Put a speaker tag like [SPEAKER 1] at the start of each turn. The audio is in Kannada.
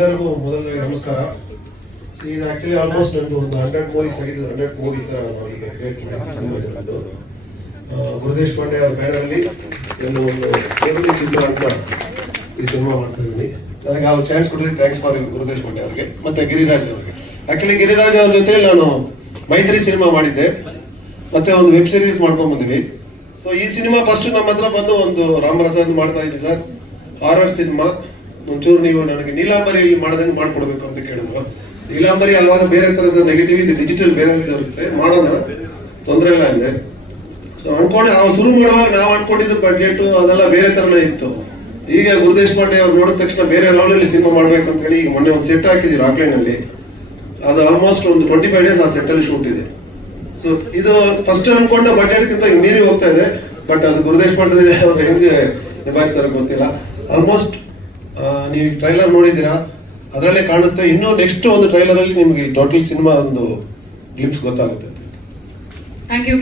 [SPEAKER 1] ಎಲ್ಲರಿಗೂ ಮೊದಲನೇ ನಮಸ್ಕಾರ. ಇದು ಆಕ್ಚುಲಿ ಆಲ್ಮೋಸ್ಟ್ ನಂದು ಒಂದು ಹಂಡ್ರೆಡ್ ಮೂವೀಸ್ ಆಗಿದೆ ಹಂಡ್ರೆಡ್ ಮೂವಿ ತರ ಈಗ ಕ್ರಿಯೇಟ್ ಮಾಡಿದ್ದು ಗುರುದೇಶ್ ಪಾಂಡೆ ಅವ್ರ ಬ್ಯಾನರಲ್ಲಿ ಒಂದು ಒಂದು ಚಿತ್ರ ಅಂತ ಈ ಸಿನಿಮಾ ಮಾಡ್ತಾ ಇದ್ದೀನಿ. ನನಗೆ ಆ ಚಾನ್ಸ್ ಕೊಟ್ಟಿದ್ದು ಥ್ಯಾಂಕ್ಸ್ ಫಾರ್ ಗುರುದೇಶ್ ಪಾಂಡೆ ಅವರಿಗೆ, ಮತ್ತೆ ಗಿರಿರಾಜ್ ಅವರಿಗೆ. ಆ್ಯಕ್ಚುಲಿ ಗಿರಿರಾಜ್ ಅವ್ರ ಜೊತೆ ನಾನು ಮೈತ್ರಿ ಸಿನಿಮಾ ಮಾಡಿದ್ದೆ. ಮತ್ತೆ ಒಂದು ವೆಬ್ ಸೀರೀಸ್ ಮಾಡ್ಕೊಂಡ್ ಬಂದಿವಿ. ಸೊ ಈ ಸಿನಿಮಾ ಫಸ್ಟ್ ನಮ್ಮ ಹತ್ರ ಬಂದು ಒಂದು ರಾಮರಸಾದ್ ಮಾಡ್ತಾ ಇದ್ದೀನಿ ಸರ್. ಹಾರರ್ ಸಿನಿಮಾ ಒಂಚೂರು ನೀವು ನನಗೆ ನೀಲಾಂಬರಿಯಲ್ಲಿ ಮಾಡ್ದಂಗೆ ಮಾಡ್ಕೊಡ್ಬೇಕು ಅಂತ ಕೇಳಿದ್ರು ನೀಲಾಂಬರಿ ಅಲ್ವಾಗ ಬೇರೆ ಸರ್ ನೆಗೆಟಿವ್ ಇದೆ ಡಿಜಿಟಲ್ ಬೇರೆ ಇರುತ್ತೆ, ಮಾಡೋಣ. ತೊಂದರೆ ಇಲ್ಲ ಇದೆ ಸೊ ಅನ್ಕೊಂಡು, ನಾವು ಶುರು ಮಾಡುವಾಗ ನಾವು ಅನ್ಕೊಂಡಿದ್ದು ಬಜೆಟ್ ಅದೆಲ್ಲ ಬೇರೆ ತರನೇ ಇತ್ತು. ಈಗ ಗುರುದೇಶ್ ಪಾಂಡೆ ಅವ್ರು ನೋಡಿದ ತಕ್ಷಣ ಬೇರೆ ಲೆವೆಲಲ್ಲಿ ಸಿನಿಮಾ ಮಾಡ್ಬೇಕು ಅಂತ ಹೇಳಿ ಈಗ ಮೊನ್ನೆ ಒಂದು ಸೆಟ್ ಹಾಕಿದ್ದೀವಿ ರಾಕ್ಲೈನ್ ಅಲ್ಲಿ. ಅದು ಆಲ್ಮೋಸ್ಟ್ ಒಂದು ಟ್ವೆಂಟಿ ಫೈವ್ ಡೇಸ್ ಆ ಸೆಟ್ ಅಲ್ಲಿ ಶೂಟ್ ಇದೆ. ಸೊ ಇದು ಫಸ್ಟ್ ಅನ್ಕೊಂಡ ಬಜೆಟ್ಗಿಂತ ಮೀರಿ ಹೋಗ್ತಾ ಇದೆ. ಬಟ್ ಅದು ಗುರುದೇಶ್ ಪಾಂಡೆ ಅವ್ರು ಹೆಂಗೆ ನಿಭಾಯಿಸ್ತಾರೆ ಗೊತ್ತಿಲ್ಲ. ಆಲ್ಮೋಸ್ಟ್ ನೀವು ಟ್ರೈಲರ್ ನೋಡಿದ್ದೀರಾ? ಅದರಲ್ಲೇ ಕಾಣುತ್ತೆ, ಇನ್ನೂ ನೆಕ್ಸ್ಟ್ ಒಂದು ಟ್ರೈಲರ್ ಅಲ್ಲಿ ನಿಮಗೆ ಟೋಟಲ್ ಸಿನಿಮಾ ಒಂದು ಗ್ಲಿಪ್ಸ್ ಗೊತ್ತಾಗುತ್ತೆ.
[SPEAKER 2] Thank you